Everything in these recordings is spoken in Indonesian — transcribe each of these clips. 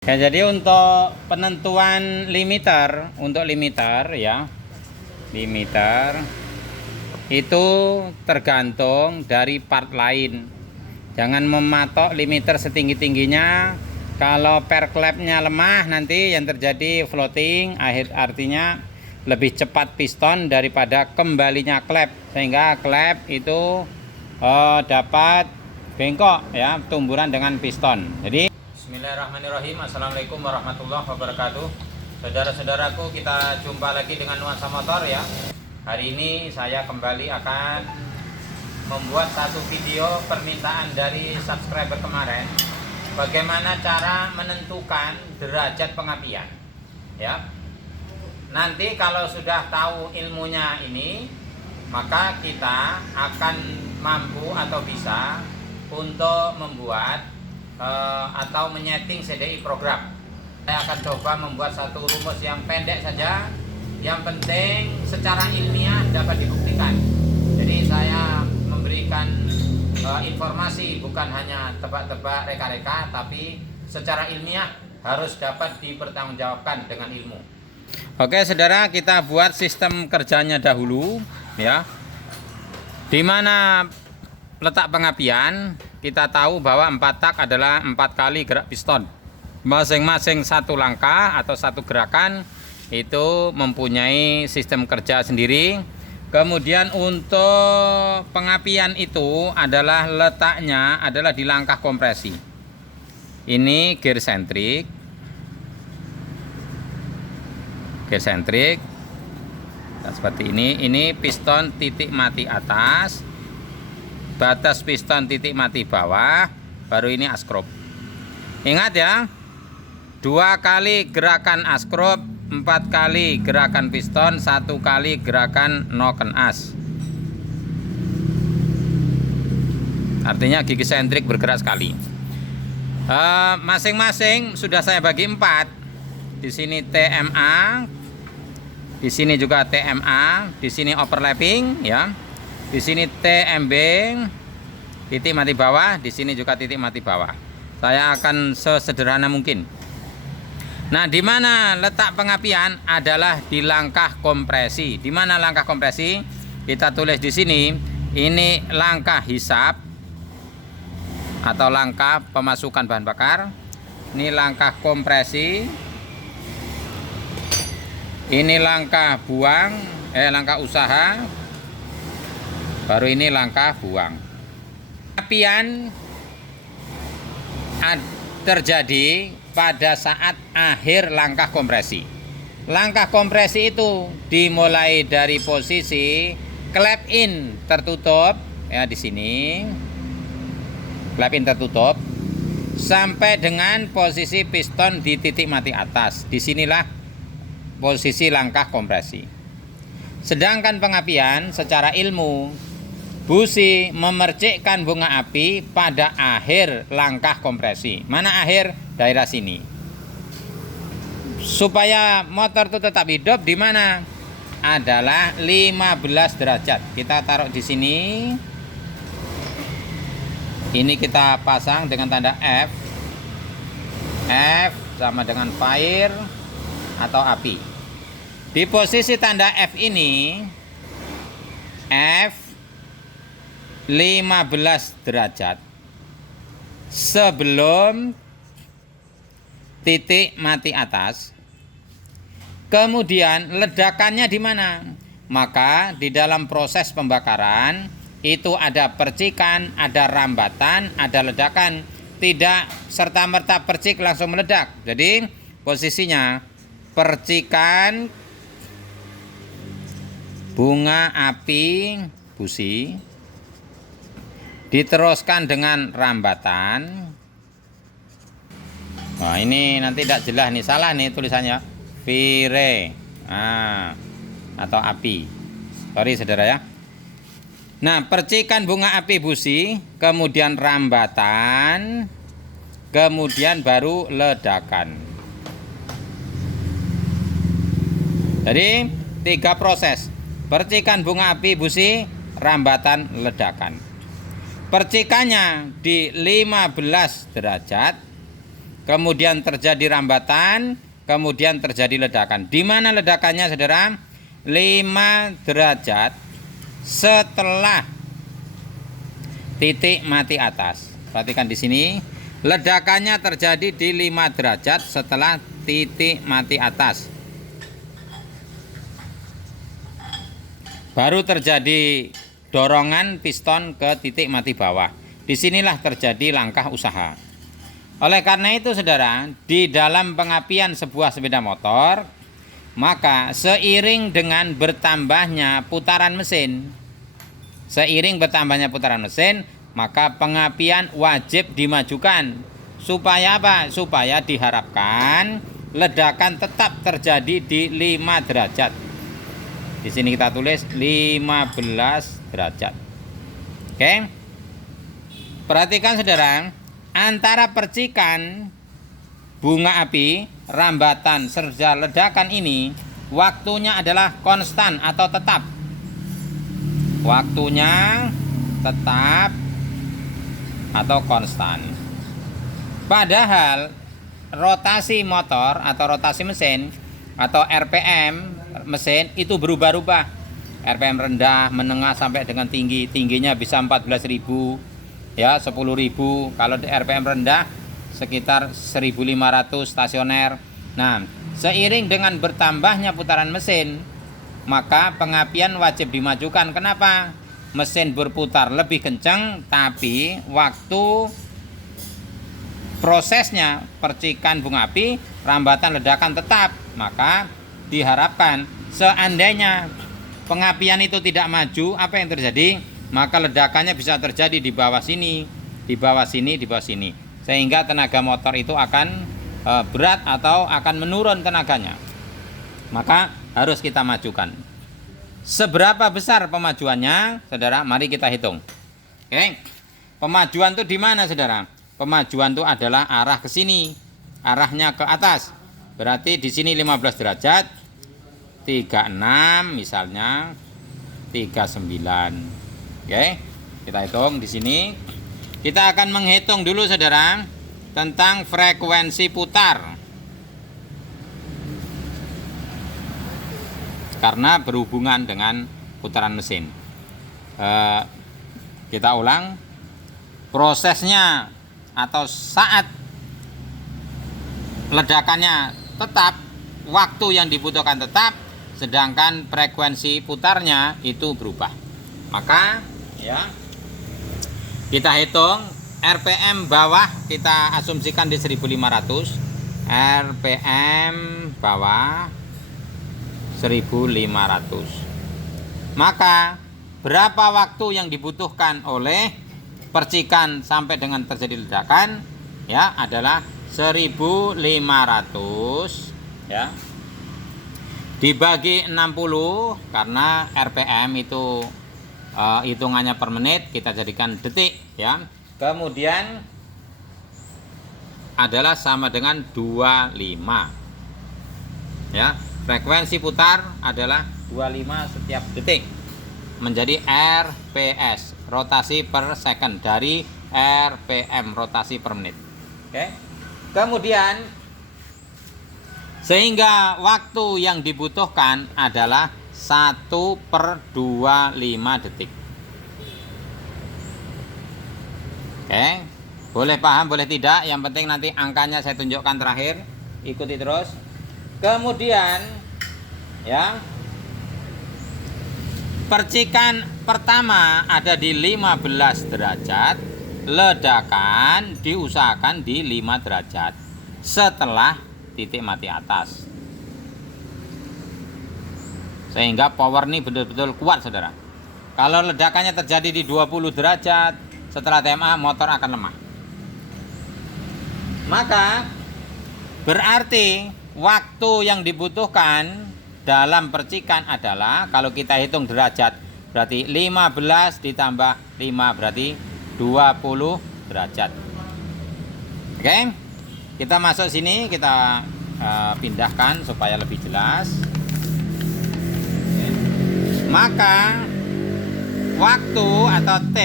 Ya, jadi untuk penentuan limiter, ya, limiter itu tergantung dari part lain. Jangan mematok limiter setinggi-tingginya. Kalau perklepnya lemah, nanti yang terjadi floating, artinya lebih cepat piston daripada kembalinya klep, sehingga klep itu dapat bengkok, ya, tumburan dengan piston. Jadi Bismillahirrahmanirrahim. Assalamualaikum warahmatullahi wabarakatuh. Saudara-saudaraku, kita jumpa lagi dengan Nuansa Motor, ya. Hari ini saya kembali akan membuat satu video permintaan dari subscriber kemarin, bagaimana cara menentukan derajat pengapian, ya. Nanti kalau sudah tahu ilmunya ini, maka kita akan mampu atau bisa untuk membuat atau menyeting CDI program. Saya akan coba membuat satu rumus yang pendek saja, yang penting secara ilmiah dapat dibuktikan. Jadi saya memberikan informasi bukan hanya tebak-tebak, reka-reka, tapi secara ilmiah harus dapat dipertanggungjawabkan dengan ilmu. Oke saudara, kita buat sistem kerjanya dahulu, ya. Di mana letak pengapian? Kita tahu bahwa 4 tak adalah 4 kali gerak piston. Masing-masing satu langkah atau satu gerakan itu mempunyai sistem kerja sendiri. Kemudian untuk pengapian itu adalah letaknya adalah di langkah kompresi. Ini gear sentrik. Gear sentrik. Nah, seperti ini piston titik mati atas, batas piston titik mati bawah, baru ini askrop. Ingat ya, 2 kali gerakan askrop, 4 kali gerakan piston, 1 kali gerakan noken as. Artinya gigi sentrik bergerak sekali. Masing-masing sudah saya bagi 4. Di sini TMA, di sini juga TMA, di sini overlapping, ya. Di sini TMB, titik mati bawah, di sini juga titik mati bawah. Saya akan sesederhana mungkin. Nah, di mana letak pengapian adalah di langkah kompresi. Di mana langkah kompresi? Kita tulis di sini. Ini langkah hisap atau langkah pemasukan bahan bakar. Ini langkah kompresi. Ini langkah buang, langkah usaha. Baru ini langkah buang. Pengapian terjadi pada saat akhir langkah kompresi. Langkah kompresi itu dimulai dari posisi clap in tertutup, ya, di sini. Clap in tertutup sampai dengan posisi piston di titik mati atas. Disinilah posisi langkah kompresi. Sedangkan pengapian secara ilmu, busi memercikkan bunga api pada akhir langkah kompresi. Mana akhir? Daerah sini. Supaya motor itu tetap hidup, di mana? Adalah 15 derajat. Kita taruh di sini. Ini kita pasang dengan tanda F. F sama dengan fire atau api. Di posisi tanda F ini, F 15 derajat sebelum titik mati atas. Kemudian ledakannya di mana? Maka di dalam proses pembakaran itu ada percikan, ada rambatan, ada ledakan. Tidak serta-merta percik langsung meledak. Jadi posisinya percikan bunga api busi, diteruskan dengan rambatan. Nah, ini nanti tidak jelas nih, salah nih tulisannya. Fire, atau api. Sorry saudara ya. Nah, percikan bunga api busi, kemudian rambatan, kemudian baru ledakan. Jadi 3 proses: percikan bunga api busi, rambatan, ledakan. Percikannya di 15 derajat, kemudian terjadi rambatan, kemudian terjadi ledakan. Di mana ledakannya, saudara? 5 derajat setelah titik mati atas. Perhatikan di sini, ledakannya terjadi di 5 derajat setelah titik mati atas. Baru terjadi dorongan piston ke titik mati bawah. Disinilah terjadi langkah usaha. Oleh karena itu, saudara, di dalam pengapian sebuah sepeda motor, maka seiring dengan bertambahnya putaran mesin, maka pengapian wajib dimajukan. Supaya apa? Supaya diharapkan ledakan tetap terjadi di 5 derajat. Di sini kita tulis 15 derajat. Oke. Perhatikan, saudara, antara percikan bunga api, rambatan serta ledakan ini waktunya adalah konstan atau tetap. Waktunya tetap atau konstan. Padahal rotasi motor atau rotasi mesin atau RPM mesin itu berubah-ubah. RPM rendah, menengah sampai dengan tinggi. Tingginya bisa 14.000 ya, 10.000. Kalau di RPM rendah sekitar 1.500 stasioner. Nah, seiring dengan bertambahnya putaran mesin, maka pengapian wajib dimajukan. Kenapa? Mesin berputar lebih kencang, tapi waktu prosesnya percikan bunga api, rambatan, ledakan tetap. Maka diharapkan seandainya pengapian itu tidak maju, apa yang terjadi? Maka ledakannya bisa terjadi di bawah sini, di bawah sini, di bawah sini. Sehingga tenaga motor itu akan berat atau akan menurun tenaganya. Maka harus kita majukan. Seberapa besar pemajuannya, saudara? Mari kita hitung. Oke. Pemajuan itu di mana, saudara? Pemajuan itu adalah arah ke sini, arahnya ke atas. Berarti di sini 15 derajat, 36 misalnya, 39. Oke. Kita hitung di sini. Kita akan menghitung dulu, saudara, tentang frekuensi putar. Karena berhubungan dengan putaran mesin. Kita ulang. Prosesnya atau saat ledakannya tetap, waktu yang dibutuhkan tetap, sedangkan frekuensi putarnya itu berubah. Maka ya, kita hitung RPM bawah, kita asumsikan di 1500. RPM bawah 1500. Maka berapa waktu yang dibutuhkan oleh percikan sampai dengan terjadi ledakan? Ya, adalah 1500 ya, dibagi 60, karena RPM itu hitungannya per menit, kita jadikan detik ya. Kemudian adalah sama dengan 25 ya. Frekuensi putar adalah 25 setiap detik, menjadi RPS, rotasi per second, dari RPM, rotasi per menit. Oke. Kemudian sehingga waktu yang dibutuhkan adalah 1/25 detik. Oke, boleh paham, boleh tidak, yang penting nanti angkanya saya tunjukkan terakhir, ikuti terus. Kemudian ya, percikan pertama ada di 15 derajat, ledakan diusahakan di 5 derajat setelah titik mati atas. Sehingga power ini betul-betul kuat, saudara. Kalau ledakannya terjadi di 20 derajat setelah TMA, motor akan lemah. Maka berarti waktu yang dibutuhkan dalam percikan adalah, kalau kita hitung derajat, berarti 15 ditambah 5 berarti 20 derajat. Oke, kita masuk sini, kita pindahkan supaya lebih jelas. Oke. Maka waktu atau T,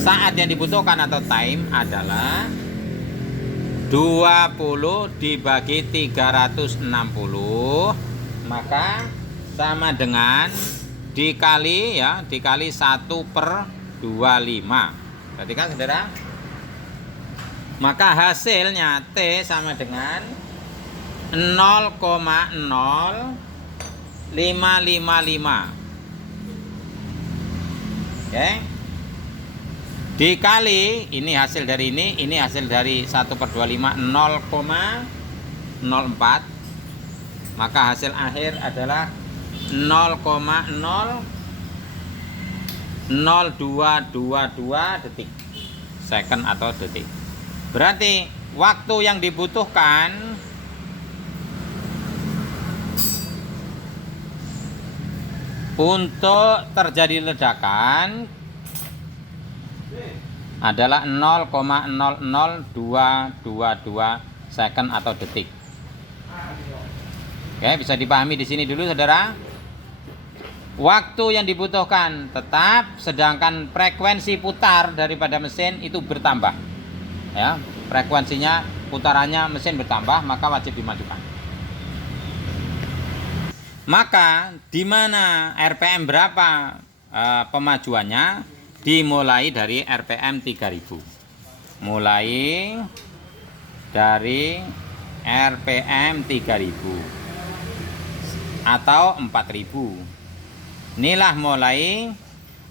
saat yang dibutuhkan atau time adalah 20 20 dibagi 360, maka sama dengan dikali 1/25. Perhatikan saudara. Maka hasilnya T sama dengan 0,0555. Oke. Dikali ini hasil dari ini hasil dari 1/25, 0,04. Maka hasil akhir adalah 0,00222 detik, second atau detik. Berarti waktu yang dibutuhkan untuk terjadi ledakan adalah 0,00222 second atau detik. Oke, bisa dipahami di sini dulu saudara. Waktu yang dibutuhkan tetap, sedangkan frekuensi putar daripada mesin itu bertambah. Ya, frekuensinya, putarannya mesin bertambah, maka wajib dimajukan. Maka di mana RPM berapa pemajuannya, dimulai dari RPM 3000. Mulai dari RPM 3000 atau 4000. Inilah mulai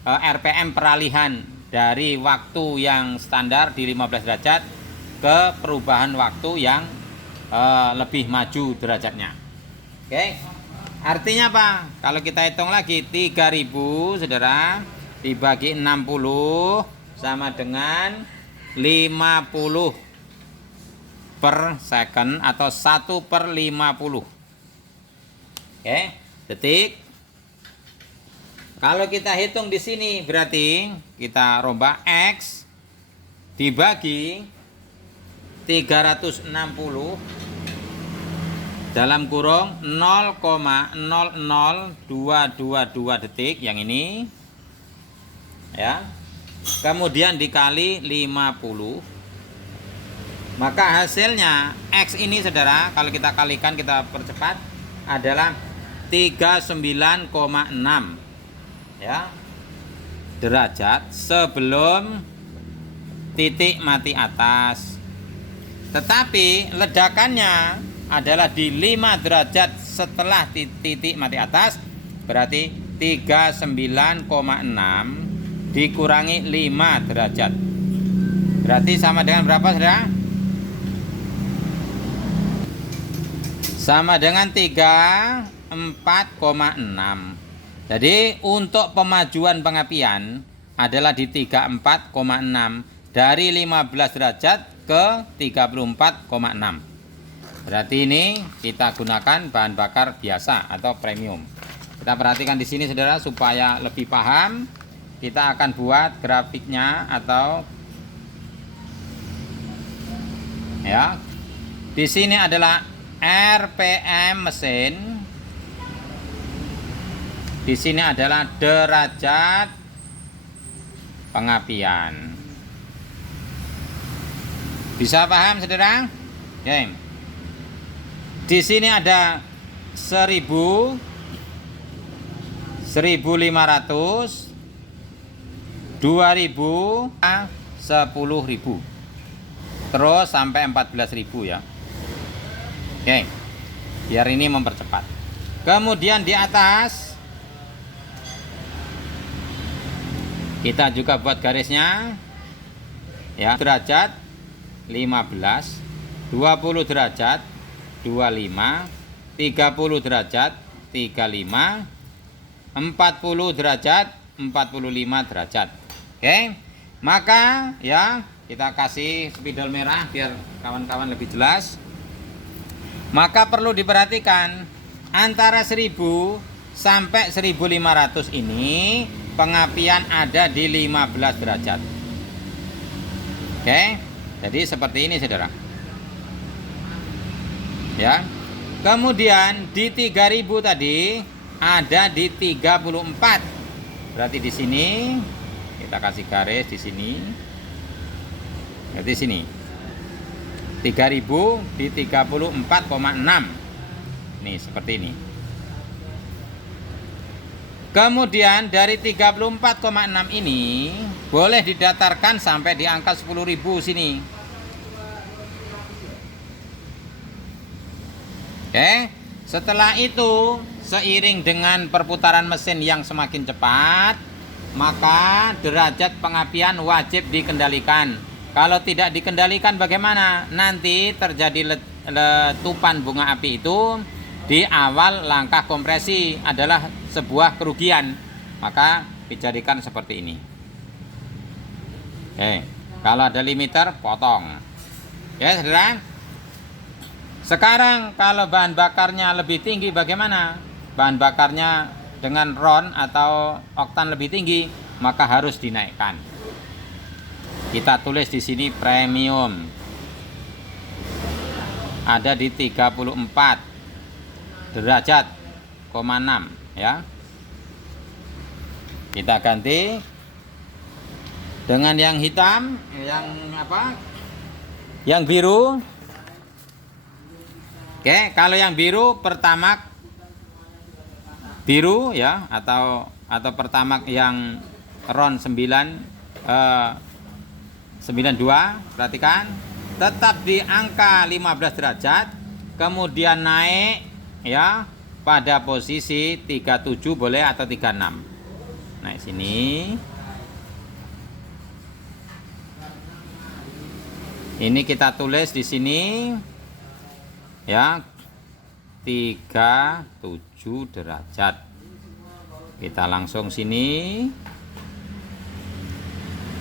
RPM peralihan dari waktu yang standar di 15 derajat ke perubahan waktu yang lebih maju derajatnya. Oke. Artinya apa? Kalau kita hitung lagi 3000 saudara dibagi 60 sama dengan 50 per second atau 1/50. Oke, detik. Kalau kita hitung di sini berarti kita rombak X dibagi 360 dalam kurung 0,00222 detik yang ini ya. Kemudian dikali 50. Maka hasilnya X ini saudara, kalau kita kalikan, kita percepat, adalah 39,6 ya derajat sebelum titik mati atas. Tetapi ledakannya adalah di 5 derajat setelah titik mati atas, berarti 39,6 dikurangi 5 derajat. Berarti sama dengan berapa saudara? Sama dengan 34,6. Jadi untuk pemajuan pengapian adalah di 34,6 dari 15 derajat ke 34,6. Berarti ini kita gunakan bahan bakar biasa atau premium. Kita perhatikan di sini saudara supaya lebih paham. Kita akan buat grafiknya atau ya. Di sini adalah RPM mesin. Di sini adalah derajat pengapian. Bisa paham saudara? Oke. Di sini ada 1000, 1500, 2000, 10.000. Terus sampai 14.000 ya. Oke. Biar ini mempercepat. Kemudian di atas kita juga buat garisnya ya, derajat 15, 20 derajat 25, 30 derajat 35, 40 derajat 45 derajat. Oke. Maka ya kita kasih spidol merah biar kawan-kawan lebih jelas. Maka perlu diperhatikan antara 1000 sampai 1500 ini pengapian ada di 15 derajat. Oke. Jadi seperti ini saudara. Ya. Kemudian di 3000 tadi ada di 34. Berarti di sini kita kasih garis di sini. Berarti sini. 3000 di 34,6. Nih seperti ini. Kemudian dari 34,6 ini boleh didatarkan sampai di angka 10.000 sini. Oke, setelah itu seiring dengan perputaran mesin yang semakin cepat, maka derajat pengapian wajib dikendalikan. Kalau tidak dikendalikan bagaimana? Nanti terjadi letupan bunga api itu di awal langkah kompresi adalah sebuah kerugian, maka dijadikan seperti ini. Oke, kalau ada limiter potong. Ya, saudara. Sekarang kalau bahan bakarnya lebih tinggi bagaimana? Bahan bakarnya dengan RON atau oktan lebih tinggi, maka harus dinaikkan. Kita tulis di sini premium. Ada di 34 derajat, 6 ya. Kita ganti dengan yang hitam, yang apa? Yang biru. Oke, kalau yang biru Pertamax biru ya, atau Pertamax yang RON 92, perhatikan tetap di angka 15 derajat, kemudian naik ya pada posisi 37 boleh atau 36. Naik sini. Ini kita tulis di sini ya 37 derajat. Kita langsung sini.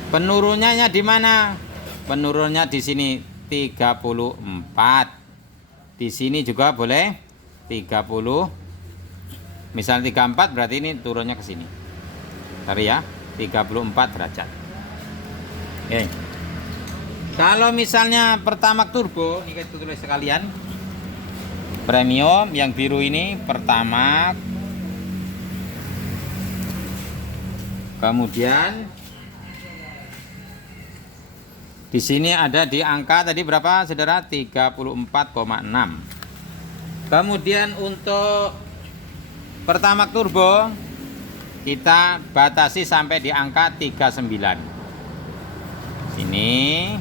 Penurunannya di mana? Penurunnya di sini 34. Di sini juga boleh 30. Misal 34 berarti ini turunnya ke sini. Tadi ya, 34 derajat. Oke. Kalau misalnya Pertamax turbo, ini kita tulis sekalian. Premium yang biru ini Pertamax. Kemudian di sini ada di angka tadi berapa, saudara? 34,6. Kemudian untuk Pertamax turbo kita batasi sampai di angka 39. Sini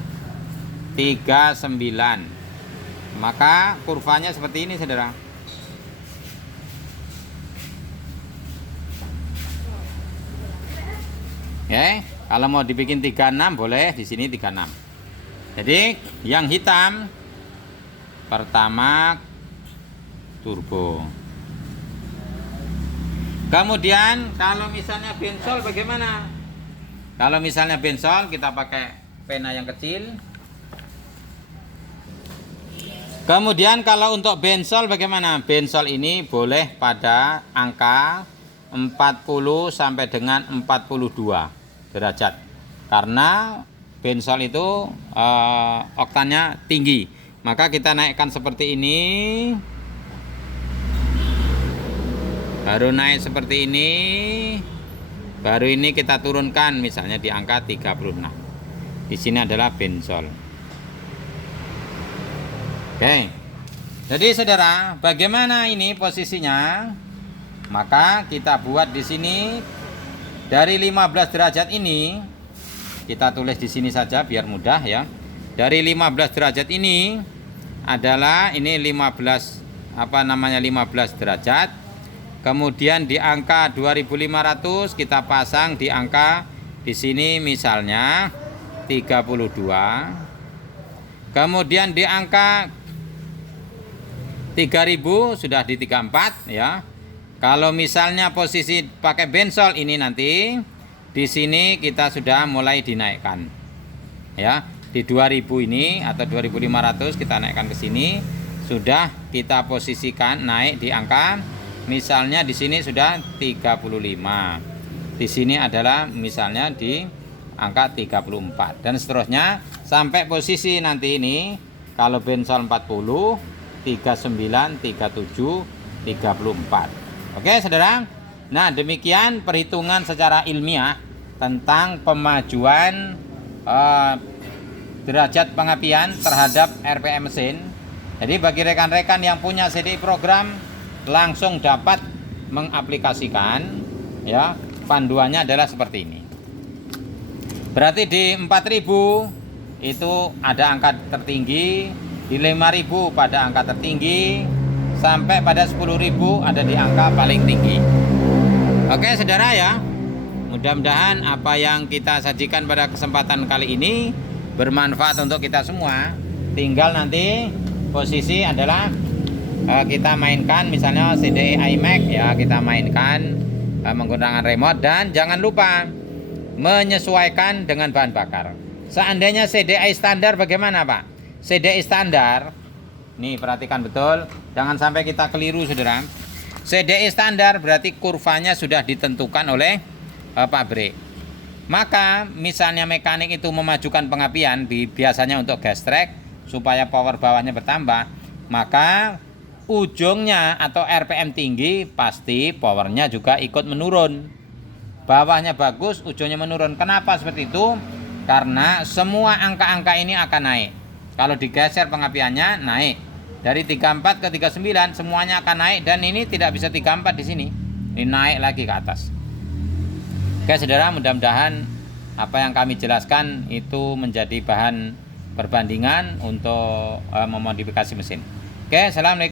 39. Maka kurvanya seperti ini, saudara. Oke, kalau mau dibikin 36 boleh, di sini 36. Jadi yang hitam Pertamax turbo. Kemudian kalau misalnya bensol bagaimana? Kalau misalnya bensol kita pakai pena yang kecil. Kemudian kalau untuk bensol bagaimana? Bensol ini boleh pada angka 40 sampai dengan 42 derajat. Karena bensol itu oktannya tinggi. Maka kita naikkan seperti ini. Baru naik seperti ini. Baru ini kita turunkan misalnya di angka 36. Di sini adalah bensol. Oke. Jadi saudara, bagaimana ini posisinya? Maka kita buat di sini dari 15 derajat ini, kita tulis di sini saja biar mudah ya. Dari 15 derajat ini adalah ini 15 15 derajat. Kemudian di angka 2500 kita pasang di angka di sini misalnya 32. Kemudian di angka 3000 sudah di 34 ya. Kalau misalnya posisi pakai bensol ini nanti di sini kita sudah mulai dinaikkan. Ya, di 2000 ini atau 2500 kita naikkan ke sini, sudah kita posisikan naik di angka misalnya di sini sudah 35. Di sini adalah misalnya di angka 34 dan seterusnya sampai posisi nanti ini kalau bensol 40 39, 37, 34. Oke, saudara. Nah, demikian perhitungan secara ilmiah tentang pemajuan derajat pengapian terhadap RPM mesin. Jadi bagi rekan-rekan yang punya CDI program langsung dapat mengaplikasikan, ya. Panduannya adalah seperti ini. Berarti di 4000 itu ada angka tertinggi, di 5000 pada angka tertinggi, sampai pada 10.000 ada di angka paling tinggi. Oke saudara ya, mudah-mudahan apa yang kita sajikan pada kesempatan kali ini bermanfaat untuk kita semua. Tinggal nanti posisi adalah kita mainkan misalnya CDI iMac ya, kita mainkan menggunakan remote, dan jangan lupa menyesuaikan dengan bahan bakar. Seandainya CDI standar bagaimana Pak? CDI standar, nih perhatikan betul, jangan sampai kita keliru saudara. CDI standar berarti kurvanya sudah ditentukan oleh pabrik. Maka misalnya mekanik itu memajukan pengapian biasanya untuk gas track supaya power bawahnya bertambah, maka ujungnya atau RPM tinggi pasti powernya juga ikut menurun. Bawahnya bagus, ujungnya menurun. Kenapa seperti itu? Karena semua angka-angka ini akan naik. Kalau digeser pengapiannya naik. Dari 34 ke 39 semuanya akan naik, dan ini tidak bisa 34 di sini. Ini naik lagi ke atas. Oke saudara, mudah-mudahan apa yang kami jelaskan itu menjadi bahan perbandingan untuk memodifikasi mesin. Oke, assalamualaikum.